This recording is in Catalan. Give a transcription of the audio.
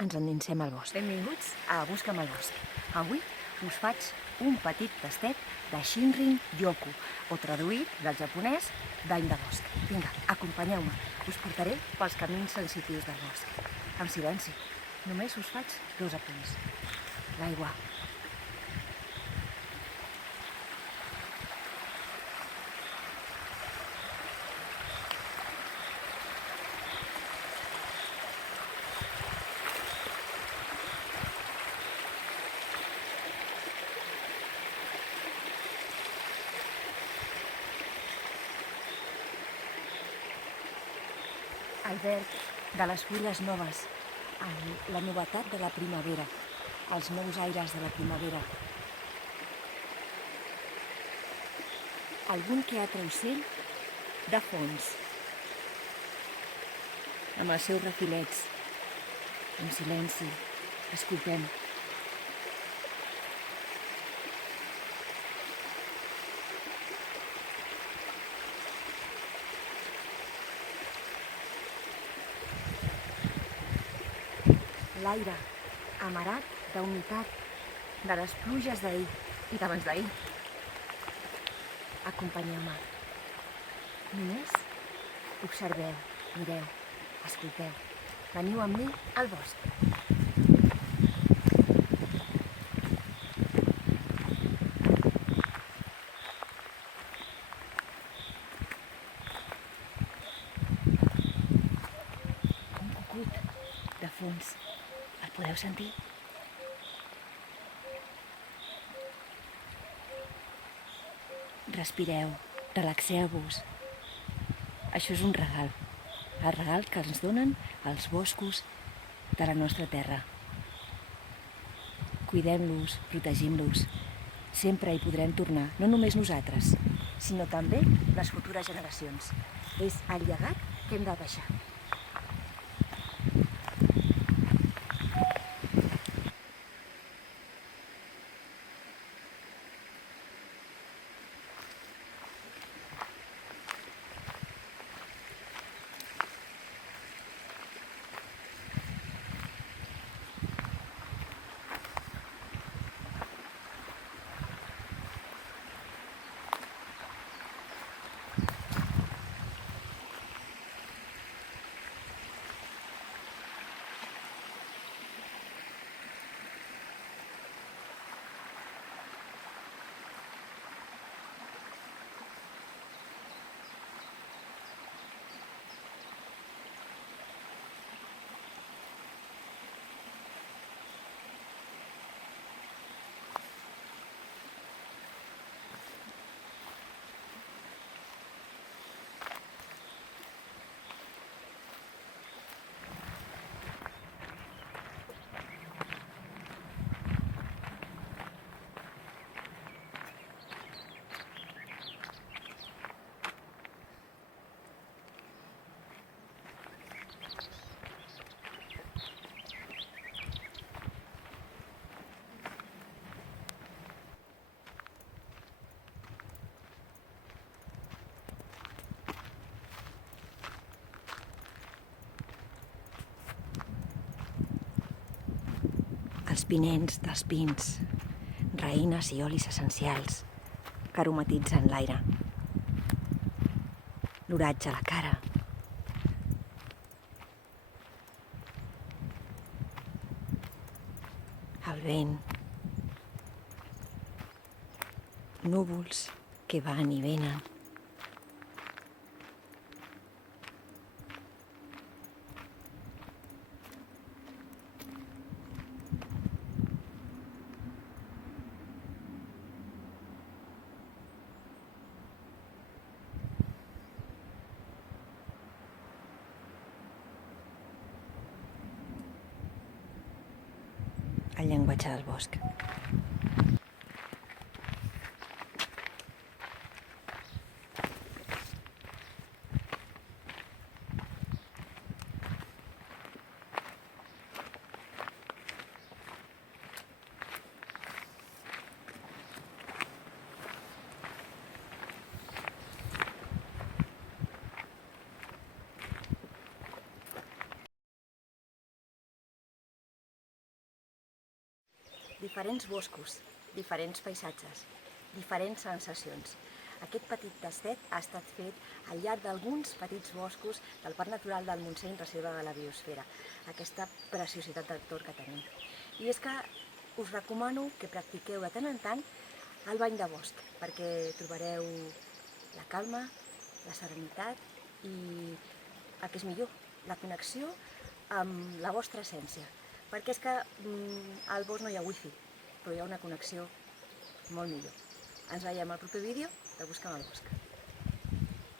ens endinsem al bosc. Benvinguts a Busca'm al bosc. Avui us faig un petit tastet de Shinrin Yoku, o traduït del japonès dany de bosc. Vinga, acompanyeu-me. Us portaré pels camins sensitius del bosc. En silenci. Només us faig 2 apunts. L'aigua. El verd de les fulles noves, la novetat de la primavera, els nous aires de la primavera. Algun que altre ocell de fons, amb els seus refilets, en silenci, escoltem. L'aire amarat d'humitat de les pluges d'ahir i d'abans d'ahir. Acompanyeu-me. Només observeu, mireu, escolteu. Veniu amb mi al bosc. Un cucut de fons. El podeu sentir? Respireu, relaxeu-vos. Això és un regal. El regal que ens donen els boscos de la nostra terra. Cuidem-los, protegim-los. Sempre hi podrem tornar, no només nosaltres, sinó també les futures generacions. És el llegat que hem de deixar. Els pinents dels pins, raïnes i olis essencials que aromatitzen l'aire. L'oratge a la cara. El vent. Núvols que van i venen. El llenguatge del bosc. diferents boscos, diferents paisatges, diferents sensacions. Aquest petit tastet ha estat fet al llarg d'alguns petits boscos del Parc Natural del Montseny, Reserva de la Biosfera, aquesta preciositat d'entorn que tenim. I és que us recomano que practiqueu de tant en tant el bany de bosc, perquè trobareu la calma, la serenitat i el que és millor, la connexió amb la vostra essència. Perquè és que al bosc no hi ha wifi, però hi ha una connexió molt millor. Ens veiem al proper vídeo de Busca'm al bosc.